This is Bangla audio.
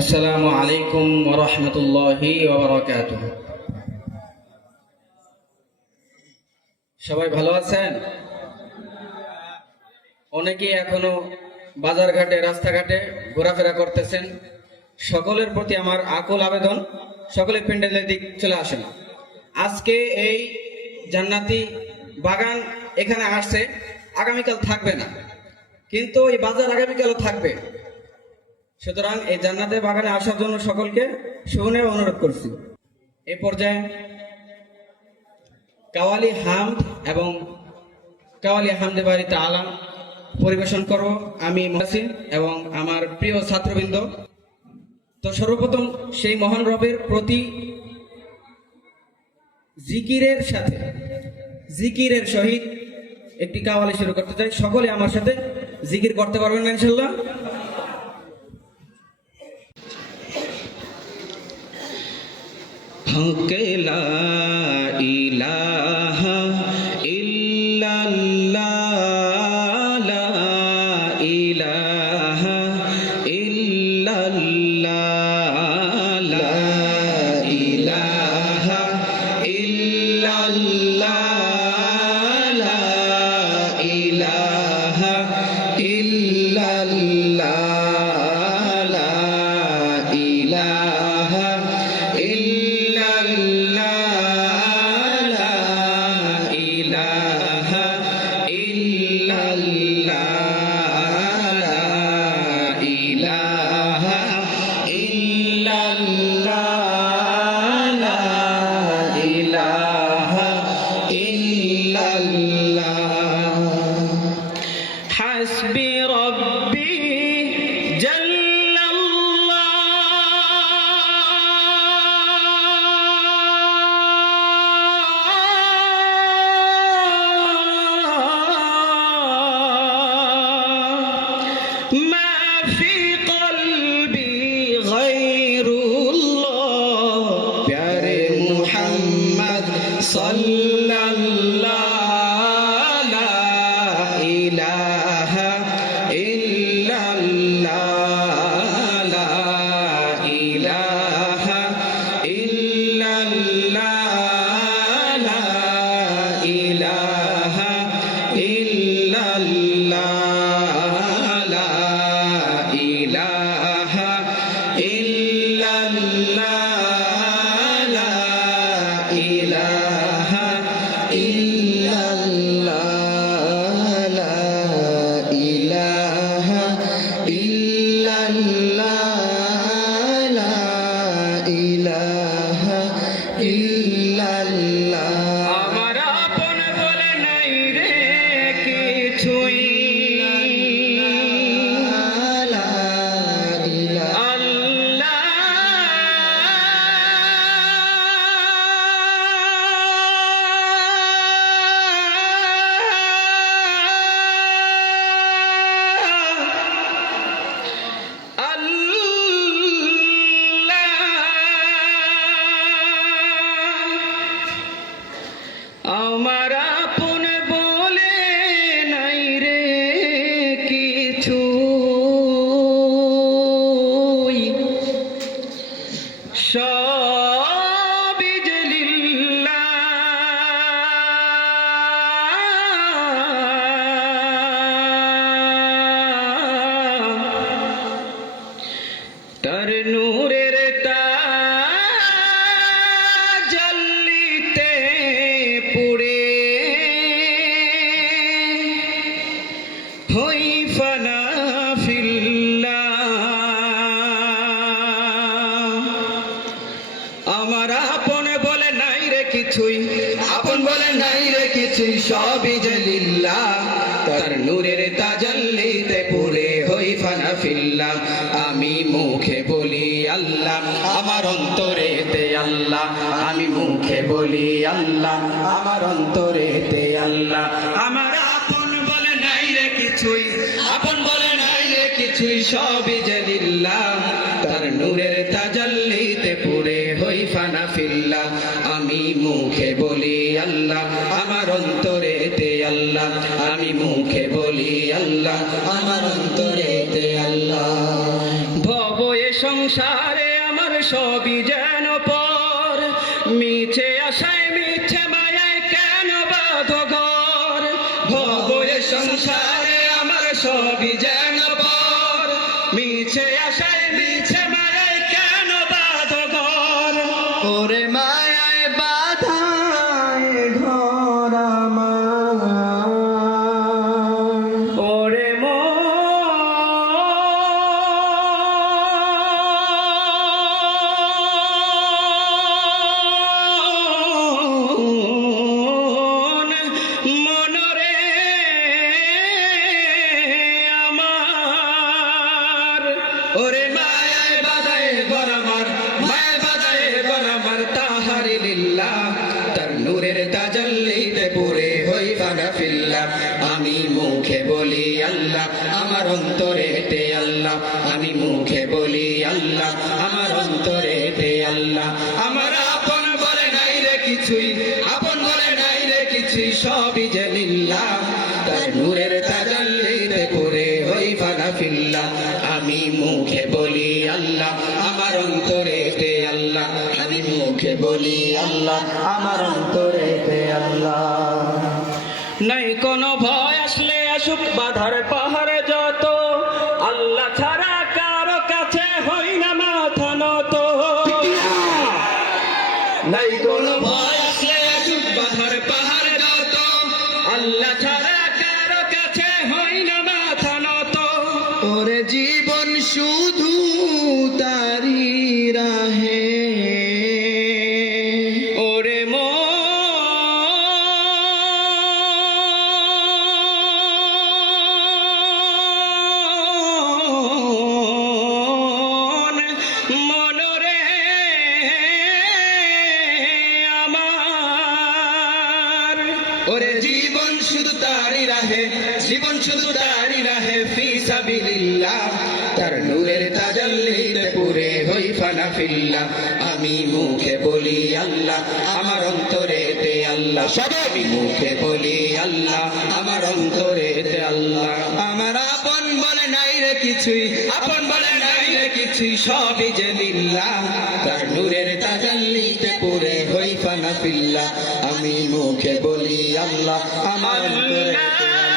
আসসালামু আলাইকুম ওয়া রাহমাতুল্লাহি ওয়া বারাকাতুহু। সবাই ভালো আছেন? অনেকেই এখনো বাজারঘাটে রাস্তাঘাটে ঘোরাফেরা করতেছেন। সকলের প্রতি আমার আকুল আবেদন, সকলে প্যান্ডেলের দিক চলে আসেন। আজকে এই জান্নাতি বাগান এখানে আসছে, আগামীকাল থাকবে না, কিন্তু এই বাজার আগামীকালও থাকবে। সুতরাং এই জান্নাতের বাগানে আসার জন্য সকলকে শুনে অনুরোধ করছি। এই পর্যায়ে কাওয়ালি হামদ এবং কাওয়ালি হামদে বাড়ি তাআলা পরিবেশন করব আমি মুহসিন এবং আমার প্রিয় ছাত্রবৃন্দ। তো সর্বপ্রথম সেই মহান রবের প্রতি জিকিরের সহিত একটি কাওয়ালি শুরু করতে চাই। সকলে আমার সাথে জিকির করতে পারবেন না ইনশাআল্লাহ? লা ইলাহা ইল্লাল্লাহ, লা ইলাহা ইল্লাল্লাহ, লা ইলাহা ইল্লাল্লাহ, লা ইলাহা ইল্লাল্লাহ, লা ইলাহা حسبي ربي جل الله ما في قلبي غير الله प्यारे محمد صلى الله আমার আপন বলে নাই রে কিছুই, আমার আপন বলে নাই রে কিছু, সবই যে লিল্লাহ, তার নূরের তাজাল্লিতে পুড়ে হই ফানা ফিল্লাহ। আমার আপন বলে নাই রে কিছুই, আপন বলে নাই রে কিছুই, সবই যে লিল্লাহ, তার নূরের তাজাল্লিতে পুড়ে হই ফানা ফিল্লাহ। আমি মুখে বলি আল্লাহ, আমার অন্তরেতে আল্লাহ, আমি মুখে বলি আল্লাহ, আমার অন্তরেতে আল্লাহ। আমার আপন বলে নাই রে কিছুই, আপন বলে নাই রে কিছুই, সবই যে লিল্লাহ, তার নূরের তাজাল্লিতে পুড়ে হই ফানা ফিল্লাহ। আমি মুখে বলি আল্লাহ, আমার অন্তরেতে আল্লাহ, আমি মুখে বলি আল্লাহ, আমার অন্তরেতে আল্লাহ। ভব এ সংসারে আমার সবই যেন পর, মিছে আশায় মিছে মায়ায় কেন বাঁধো ঘর। ভব এ সংসারে আমার সবই যেন পর, মিছে আশায় মিছে মায়ায় কেন বাঁধো ঘর। ওরে মায়ায় বাধায় ঘর আমার, ওরে মনরে আমার, ওরে মায়ায় বাধায় ঘর আমার, মায়ায় বাধায় ঘর আমার। তাহারি লিল্লাহ তার নূরের তাজাল্লিতে পুরে হই ফানা ফিল্লাহ। আমি মুখে বলি আল্লাহ, আমার অন্তরেতে আল্লাহ। আমি মুখে বলি আল্লাহ, আমার অন্তরেতে আল্লাহ। আমার আপন বলে নাই রে কিছুই, আপন বলে নাই রে কিছুই, সবই যে লিল্লাহ। তার নূরের তাজাল্লিতে পুরে হই ফানা ফিল্লাহ। আমি মুখে বলি আল্লাহ, আমার অন্তরেতে আল্লাহ। আমি মুখে বলি আল্লাহ, আমার অন্তরেতে আল্লাহ। নাই কোনো ভয় আসলে আসুক বাধার পাহাড়ে যত, আল্লাহ ছাড়া কারো কাছে হই না মাথা নত। নাই কোনো ভয় আসলে আসুক বাধার পাহাড়ে যত, আল্লাহ ছাড়া কারো কাছে হই না মাথা নত। ওরে জীবন শুধু তারি রাহে, ওরে মনরে আমার, ওরে জীবন শুধু তারি রাহে, জীবন শুধু তারি রাহে। ফি সাবিলিল্লাহ তার নূরের তাজাল্লিতে পুরে হই ফানা ফিল্লাহ। আমি মুখে বলি আল্লাহ, আমার অন্তরেতে আল্লাহ। সবাই আমি মুখে বলি আল্লাহ, আমার অন্তরেতে আল্লাহ। আমার আপন বলে নাই রে কিছুই, আপন বলে নাই রে কিছুই, সবই যে লিল্লাহ। তার নূরের তাজাল্লিতে পুরে হই ফানা ফিল্লাহ। আমি মুখে বলি আল্লাহ, আমার অন্তরেতে আল্লাহ।